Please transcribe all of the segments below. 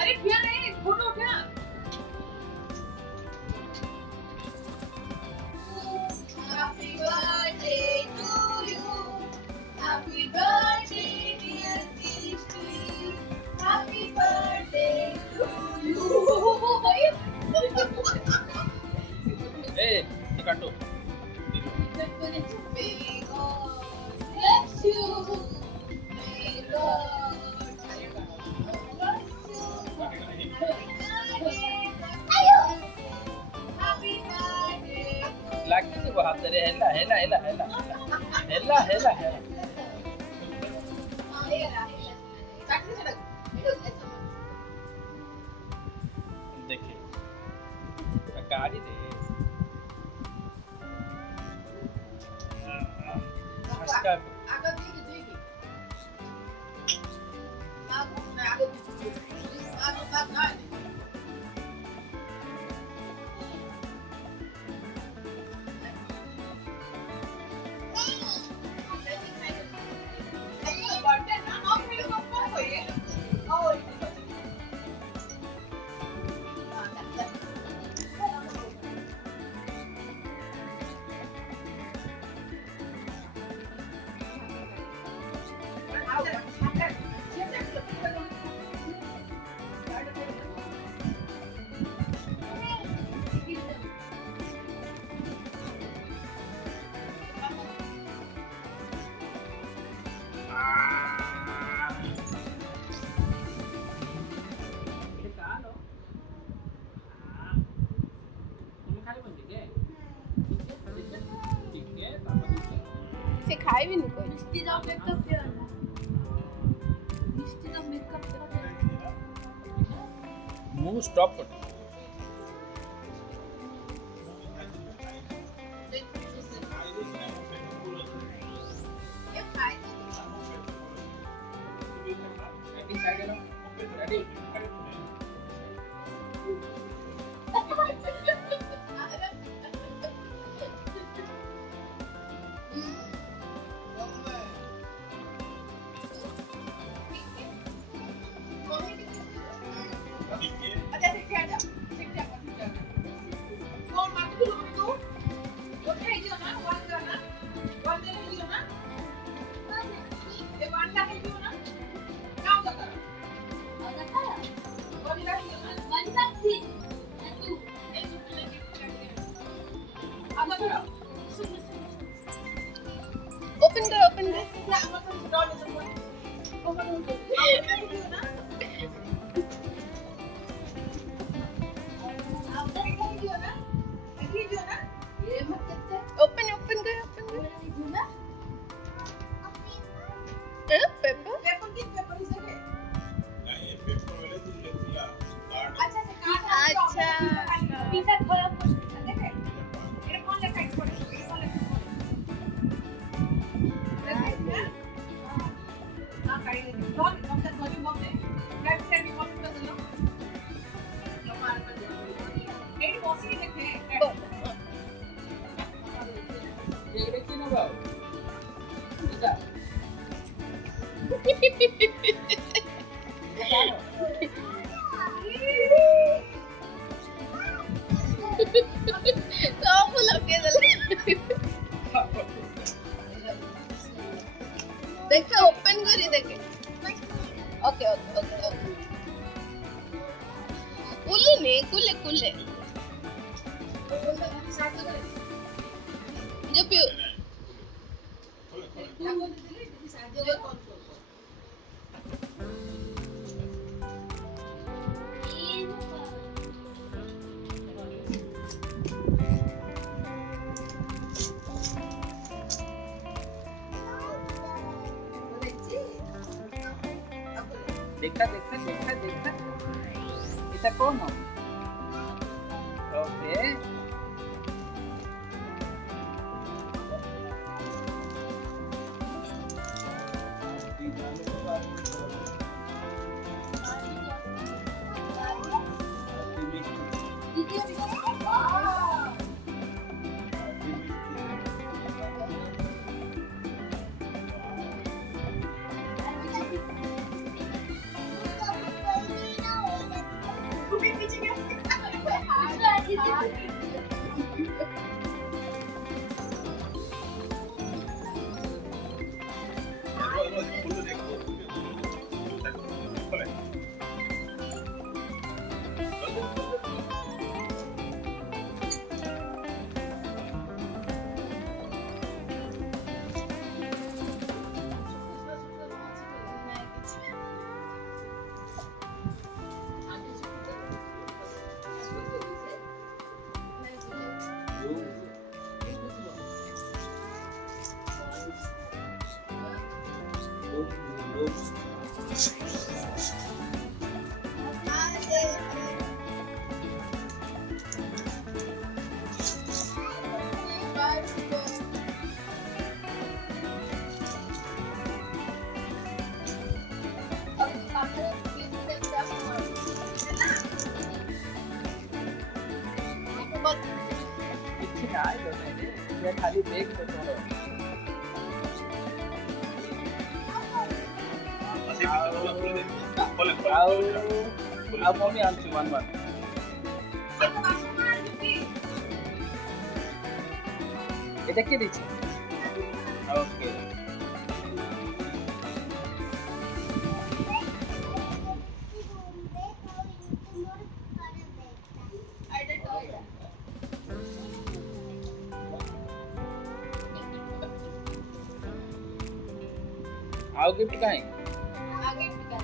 अरे ठिया नहीं, फोटो उठा। Happy birthday to you. Happy birthday dear Krishna. Happy birthday to you. Hey, Chikanto. May God bless you. May God bless you. Happy birthday. Lagi tu buat hati dia. Hela. देखिए गाड़ी दे Hashtag. से खाए भी नहीं कोई मुंह stop कर open कर पेपर अच्छा Kamu lagi देखे ओपन करी देखे ओके कुले नहीं कुले जो पियो देखा इतना कौन हो ओके କିଛି ନାହିଁ ତ ନାଇଁ ସେ ଖାଲି ବେଗ ତ ତୋର ଆଉ ମମି ଆଣୁଛି ୱାନ୍ এটা কে দিচ্ছে ওকে आओ गिफ्ट कहाँ है आगे निकाल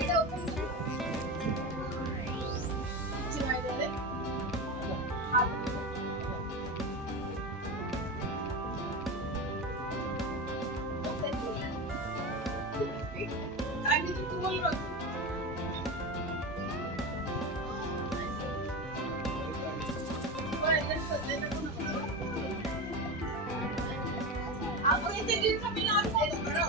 এটা ওপেন করো চিমাই দিলে হাত আমি তো বলবো आपको इतने दिन से मिला और फोटो करो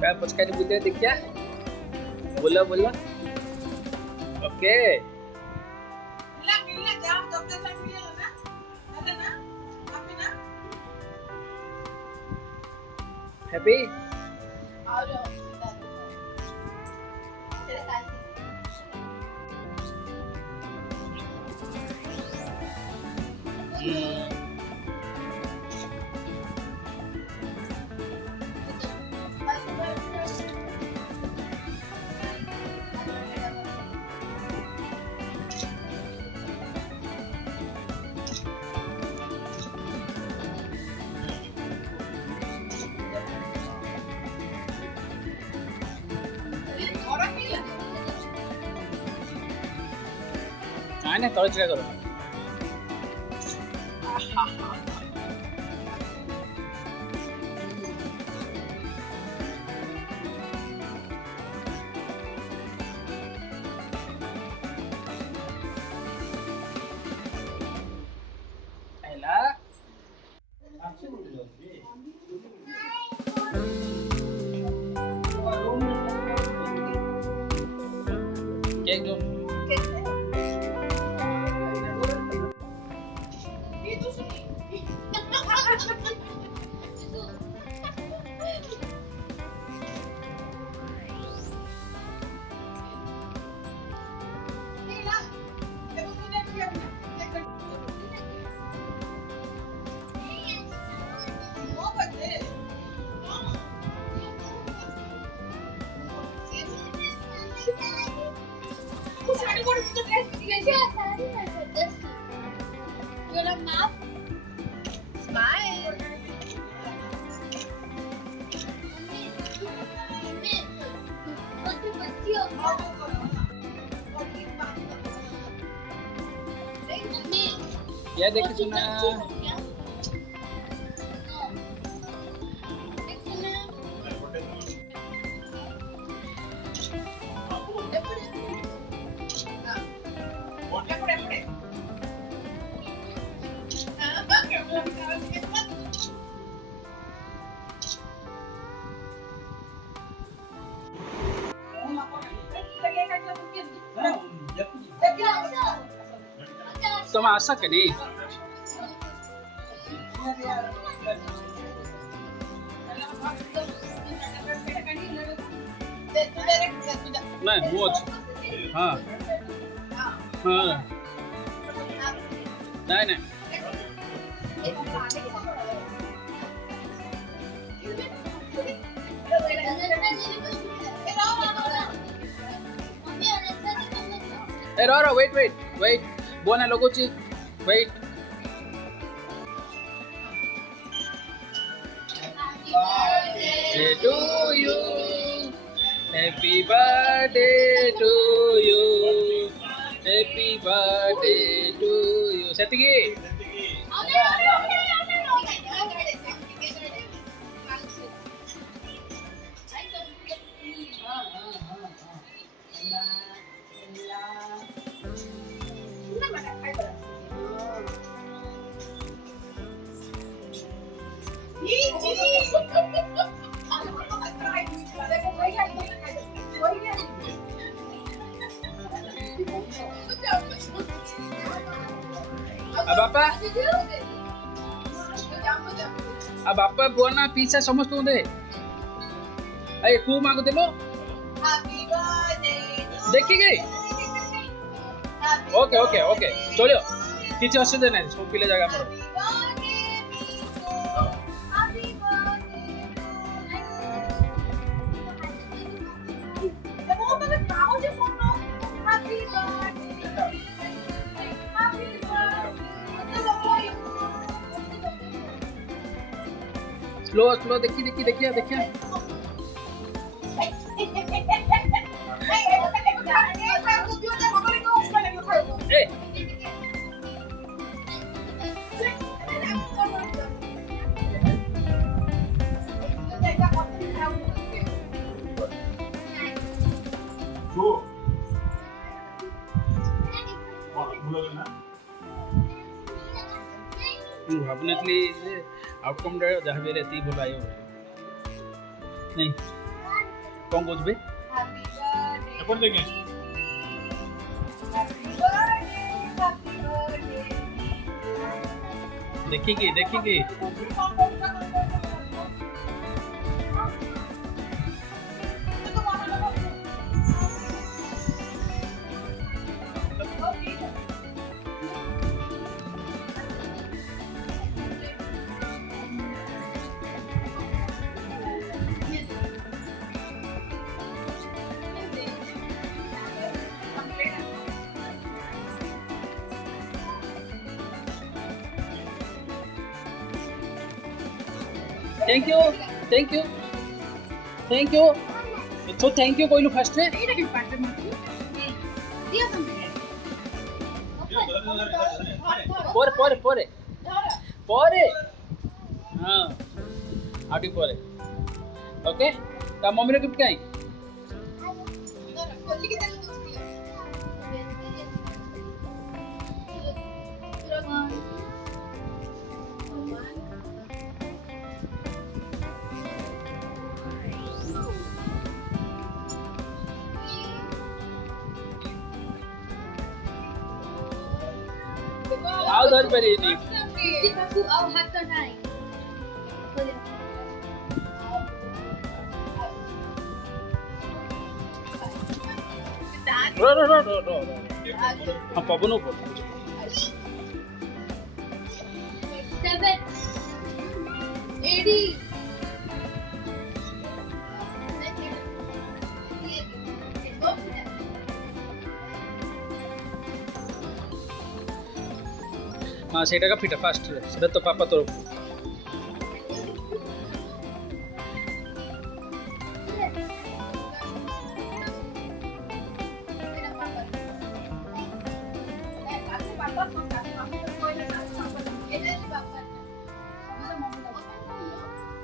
क्या पुचकारी बुद्धि दिख क्या बोलो बोलो ओके मिला जाओ डॉक्टर साहब मिले ना है ना आप ना हैप्पी और तेरे साथ आने तोड़ चिरा करो एला केक दो You're a map. Smile. क्या देखे सुना ତମେ ଆସ କେନି ନାଇଁ ମୁଁ ଅଛି ହଁ ହଁ ନାଇଁ ନାଇଁ ए रो वेट बोना लगुची wait to you happy birthday to you happy birthday to you setiki अब बापा बुआना पीछा समस्त दे अरे कु मागो देलो देखिए ओके ओके ओके चलियो किसी असुविधा नहीं सब पिले जगह पर स्लो स्लो देखिए ए भावनली आउटकम जहाँ भी रहती भल आयो नहीं कौन कुछ भी देखिए थैंक यू तो थैंक यू कोइलु फर्स्ट रे पोरे हाँ आटी पोरे ओके ता मम्मी रे गिफ्ट काई आओ धर परी नी बाबू आओ हाथ तो नहीं रो हम पवन को 7 80 हाँ सेटा का फिटा फास्ट सेटा तो पापा तरफ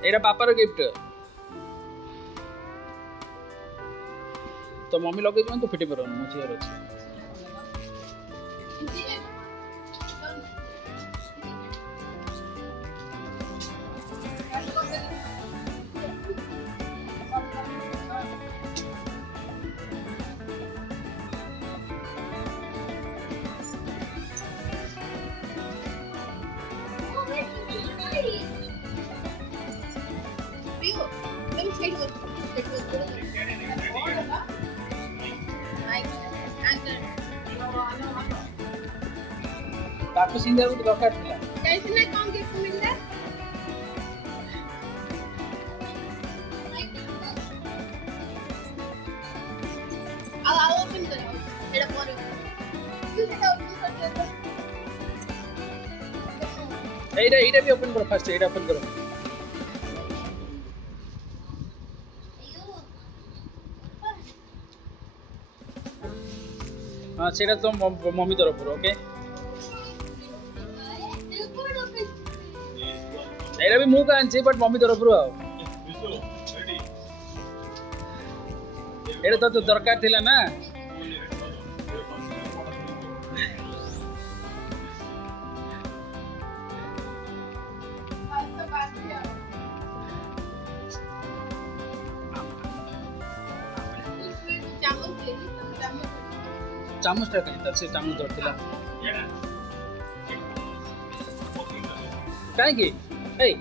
एटा पापार गिफ्ट तो मम्मी लगे तो फिटी पर मो झियर अछि ତାକୁ ସିଙ୍ଗା ଗୋଟେ ଦରକାର ଥିଲା। ଜାଣିଛୁ ନା କଣ ଗିଫ୍ଟ ମିଳିଲା? ଆଉ ଓପନ୍ କର। ଏଟା ପରେ। ତୁ ସେଟା ଓପନ୍ କରିଦେ। এইটা भी ওপেন করো ফার্স্ট এইটা ওপেন করো হ্যাঁ সেটা তো মম্মি তরফରୁ ওকে এইটা भी ମୁଁ କାଞ୍ଚି ବଟ୍ ମମ୍ମି ତରଫରୁ ଆଉ ଏଇଟା ତ ଦରକାର ଥିଲା ନା চামচটা কাই তার সে চামচ ধরছিল কাହିଁକି এই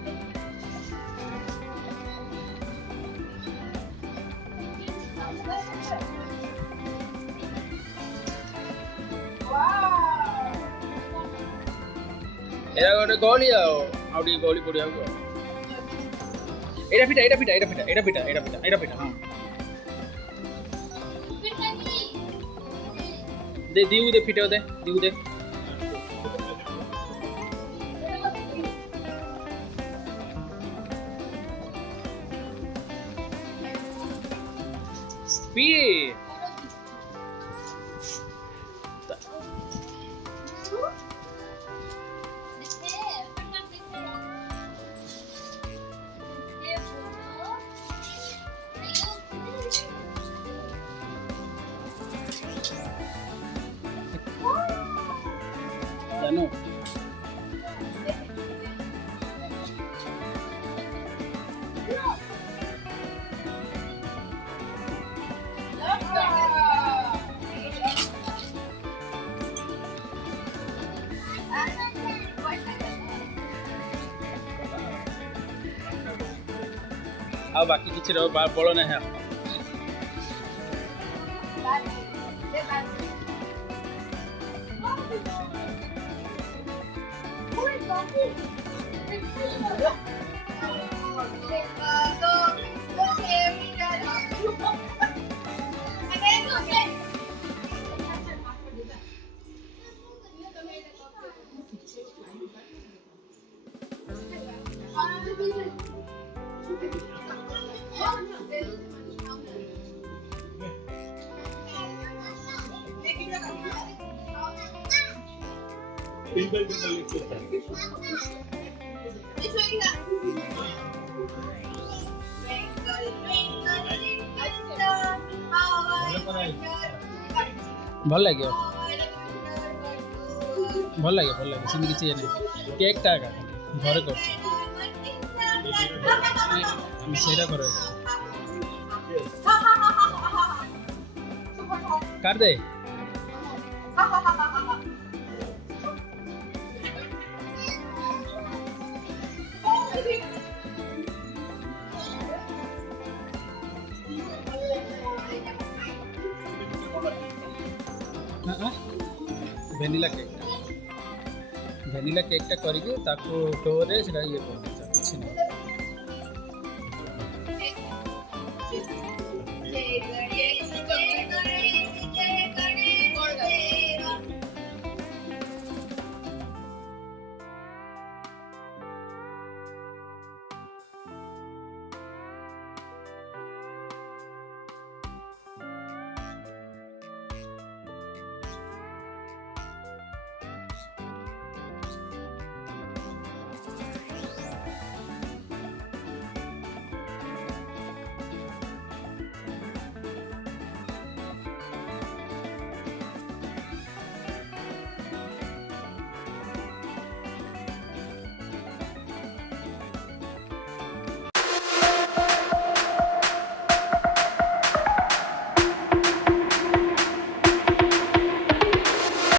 ଏରା ଗୋଟେ ଗଳି ଆଉ ଟିକେ ଗଳି ପଡ଼ିବାକୁ ଆଉ ଏଇଟା ପିଟା ହଁ दे दिउ दे फिटे दे दिउ दे स्पीड জানো ଆଉ ବାକି କିଛି ବଳ ନାହିଁ ଭଲ ଲାଗିବ ସେମିତି କିଛି ନାହିଁ କେକ୍ଟା ଆକା ଘରେ କରୁଛି ଆମେ ସେଇଟା କର କାଟ ଦେ ଭେନିଲା କେକ୍ଟା କରିକି ତାକୁ ଡୋରେ ସେଟା ଇଏ କରିଦେଇଛ କିଛି ନାହିଁ